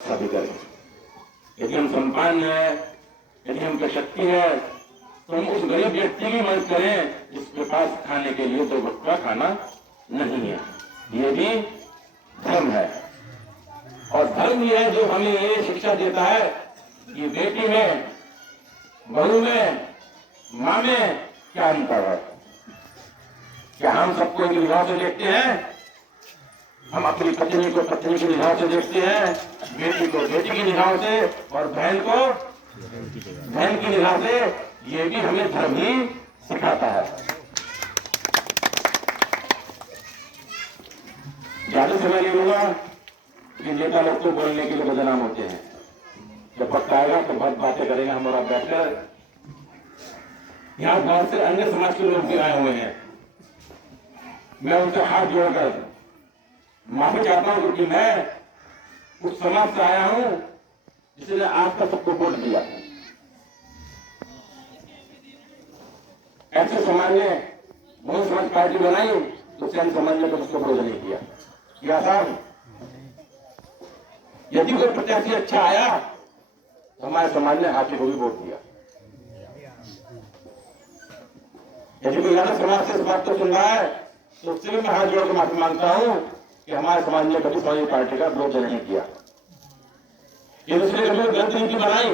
सभी करें। यदि हम संपन्न है, यदि हम पे शक्ति है, तो हम उस गरीब व्यक्ति की मदद करें जिसके पास खाने के लिए 2 वक्त का खाना नहीं है। ये भी धर्म है। और धर्म ही है जो हमें ये शिक्षा देता है कि बेटी में, बहू में, मां में क्या अंतर है। क्या हम सबको एक निगाह से देखते हैं? हम अपनी पत्नी को पत्नी की निगाह से देखते हैं, बेटी को बेटी की निगाह से और बहन को बहन की निगाह से। ये भी हमें धर्म ही सिखाता है। ज्यादा समय नहीं होगा कि नेता लोग तो बोलने के लिए बदनाम होते हैं। जब वक्त आएगा तो बहुत बातें करेंगे हम और आप बैठकर। यहां बहुत से अन्य समाज के लोग भी आए हुए हैं। मैं उनसे हाथ जोड़कर माफी चाहता हूं क्योंकि मैं उस समाज से आया हूं जिसने आज तक सबको वोट दिया। ऐसे समाज ने बहु समाज पार्टी बनाई तो सैन समाज ने तो उसको विरोध नहीं किया। क्या साहब, यदि कोई प्रत्याशी अच्छा आया तो हमारे समाज ने हाथी को भी वोट दिया। यदि कोई ज्यादा समाज से इस बात को सुन रहा है तो उससे भी मैं हाथ जोड़कर माफी मांगता हूं कि हमारे समाज ने कभी समाजवादी पार्टी का विरोध नहीं किया। ये दूसरे कभी गलत नीति बनाई,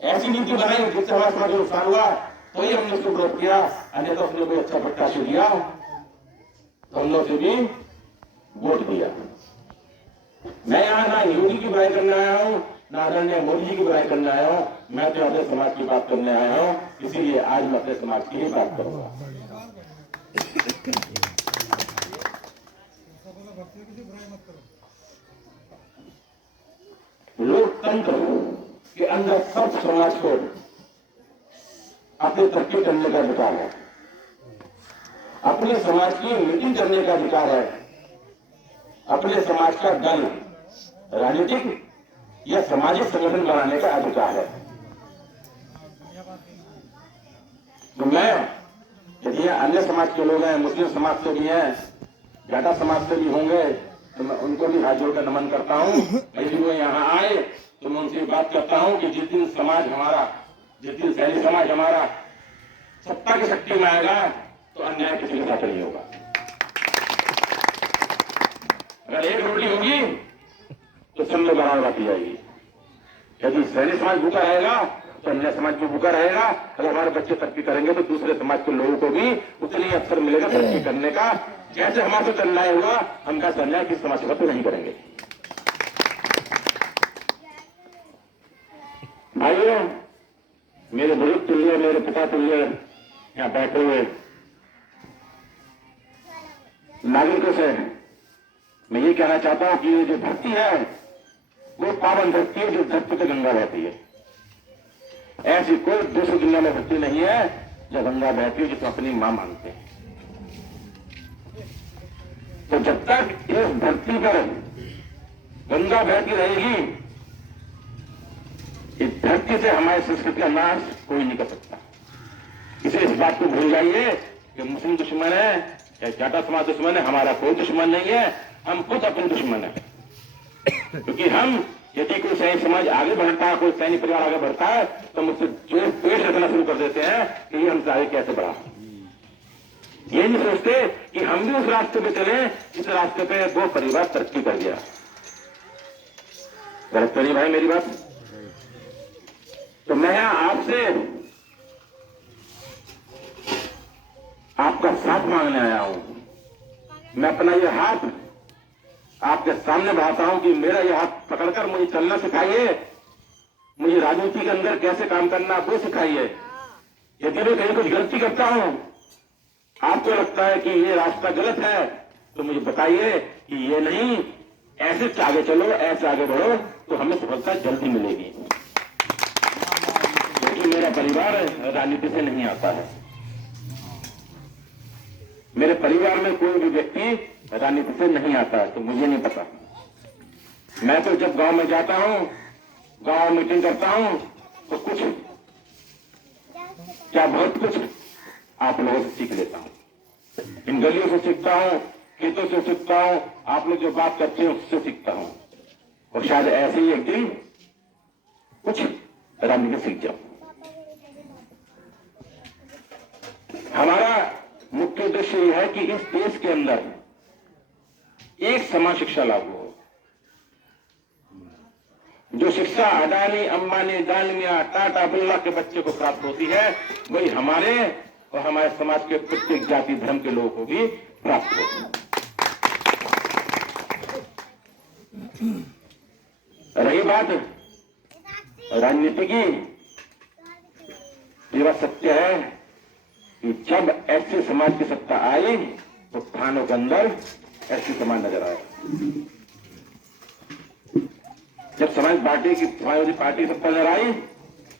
ऐसी नीति बनाई जिससे हमारे समाज को नुकसान हुआ तो ही हमने उसको विरोध किया। अन्यथा तो उसने कोई अच्छा प्रत्याशी दिया तो हम लोग से भी वोट दिया। मैं यहाँ ना योगी की बुराई करने आया हूँ, ना आदरणीय मोदी जी की बुराई करने आया हूँ। मैं तो अपने समाज की बात करने आया हूँ, इसीलिए आज मैं अपने समाज की ही बात करूंगा। लोकतंत्र के अंदर सब समाज को अपनी तरक्की करने का अधिकार है, अपने समाज की मीटिंग करने का अधिकार है, अपने समाज का दल, राजनीतिक या सामाजिक संगठन बनाने का अधिकार है। तो मैं, यदि अन्य समाज के लोग हैं, मुस्लिम समाज से भी हैं, जाटा समाज से भी होंगे, तो मैं उनको भी हाथ जोड़कर नमन करता हूं। यदि वो यहाँ आए तो मैं उनसे बात करता हूं कि जिस दिन समाज हमारा, जिस दिन सैनिक समाज हमारा सत्ता की शक्ति में आएगा तो अन्याय किसी के साथ नहीं होगा। अगर एक रोटी होगी तो सब में बराबर बांटी जाएगी। यदि सैनिक समाज भूखा रहेगा तो अन्य समाज भी भूखा रहेगा। अगर हमारे बच्चे तरक्की करेंगे तो दूसरे समाज के लोगों को भी उतनी अवसर मिलेगा तरक्की करने का। जैसे हमारे से अन्याय हुआ, हम का अन्याय किस समाज के साथ नहीं करेंगे। भाइयों, मेरे बुजुर्ग तुल्य, मेरे पिता तुल्य यहाँ बैठे हुए नागरिकों से मैं ये कहना चाहता हूं कि ये जो धरती है वो पावन धरती है, जो धरती पे गंगा बहती है। ऐसी कोई दूसरी दुनिया में धरती नहीं है जो गंगा बहती है, जिसको अपनी मां मानते हैं। तो जब तक इस धरती पर गंगा बहती रहेगी, इस धरती से हमारी संस्कृति का नाश कोई नहीं कर सकता। इसे इस बात को भूल जाइए कि मुस्लिम दुश्मन है या जाटा समाज दुश्मन है, हमारा कोई दुश्मन नहीं है। हम खुद अपने दुश्मन है। क्योंकि हम, यदि कोई सैनिक समाज आगे बढ़ता है, कोई सैनिक परिवार आगे बढ़ता है, तो मुझसे जो पेट रखना शुरू कर देते हैं कि ये हमसे आगे कैसे बढ़ा। ये नहीं सोचते कि हम भी उस रास्ते पे चले जिस रास्ते पे वो परिवार तरक्की कर गया। गलत तो नहीं भाई मेरी बात? तो मैं आपसे आपका साथ मांगने आया हूं। मैं अपना ये हाथ आपके सामने बढ़ाता हूं कि मेरा ये हाथ पकड़कर मुझे चलना सिखाइए, मुझे राजनीति के अंदर कैसे काम करना वो सिखाइए। यदि मैं कहीं कुछ गलती करता हूं, आपको लगता है कि ये रास्ता गलत है, तो मुझे बताइए कि ये नहीं, ऐसे आगे चलो, ऐसे आगे बढ़ो तो हमें सफलता जल्दी मिलेगी। क्योंकि मेरा परिवार राजनीति से नहीं आता है। मेरे परिवार में कोई भी व्यक्ति राजनीति से नहीं आता है, तो मुझे नहीं पता। मैं तो जब गांव में जाता हूं, गांव मीटिंग करता हूं, तो कुछ क्या बहुत कुछ आप लोगों से सीख लेता हूं। इन गलियों से सीखता हूं, खेतों से सीखता हूं, आप लोग जो बात करते हैं उससे सीखता हूं। और शायद ऐसे ही एक दिन कुछ राजनीति सीख जाओ। हमारा मुख्य उद्देश्य यह है कि इस देश के अंदर एक समान शिक्षा लागू हो। जो शिक्षा अडानी, अंबानी, डालमिया, टाटा, बिरला के बच्चे को प्राप्त होती है, वही हमारे और हमारे समाज के प्रत्येक जाति धर्म के लोगों को भी प्राप्त होती है। रही बात राजनीति की, ये बात सत्य है कि जब ऐसे समाज की सत्ता आई तो थानों के अंदर ऐसी समाज नजर आया। जब समाज पार्टी की समाजवादी पार्टी सत्ता नजर आई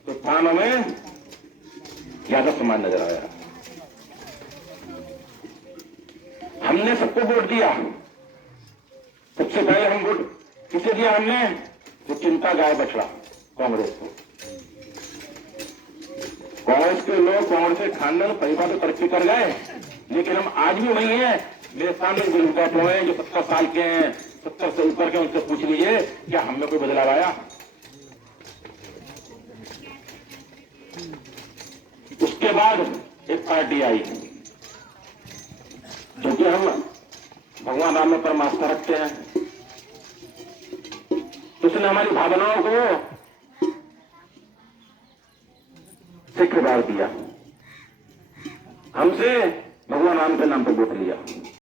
तो थानों में यादव समाज नजर आया। हमने सबको वोट दिया। सबसे पहले हम वोट किसे दिया? हमने तो चिंता गाय बछड़ा, कांग्रेस को। कांग्रेस के लोग, कांग्रेस के खानदान परिवार तो तरक्की कर गए, लेकिन हम आज भी वही हैं। मेरे सामने बुजुर्ग बैठे हुए हैं जो 70 साल के हैं, 70 से ऊपर के, उनसे पूछ लीजिए क्या हम में कोई बदलाव आया? उसके बाद एक पार्टी आई जो कि हम भगवान राम में परम आस्था रखते हैं, तो उसने हमारी भावनाओं को सिख बार दिया, हमसे भगवान राम के नाम पर वोट लिया।